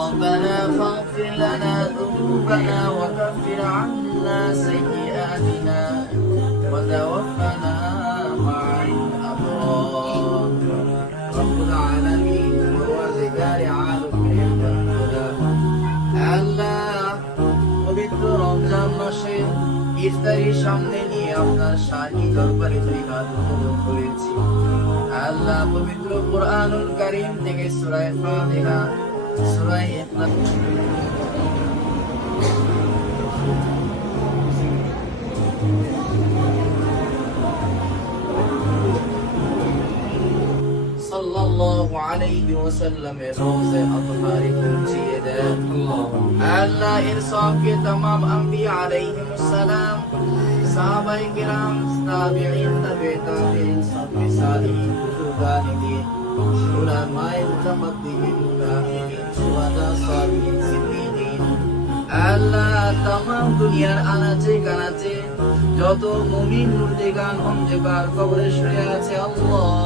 ربنا فاغفر لنا ذنوبنا وكفر عنا سيئاتنا وتوفنا مع الأبرار رب العالمين পরওয়ারদিগার আলমের খোদা আল্লাহ পবিত্র রমজান মাসে ইফতারির সামনে নিয়ে আপনার শাহী দরবারে ইবাদত করেছি। আল্লাহ পবিত্র কুরআনুল কারীম থেকে সূরা ফাতিহা, সূরা ইখলাস, সাল্লাল্লাহু আলাইহি ওয়াসাল্লামের রওজা আতহারে পৌঁছিয়ে দেন। আল্লাহ এর সবকে तमाम আম্বিয়া আলাইহিমুস সালাম, সাহাবায়ে কিরাম, তাবিঈন, তাবিঈন, সাহাবে সালিহিন, বুজুর্গানে উলামায়ে মুতাকাদ্দিমিন, মুতাআখিরিন, শুহাদা, সালিহিন, সিদ্দীকিন, আল্লাহ तमाम দুনিয়ার আনাচে কানাচে যত মুমিন মুর্দেগান অন্ধকার কবরে শুয়ে আছে, আল্লাহ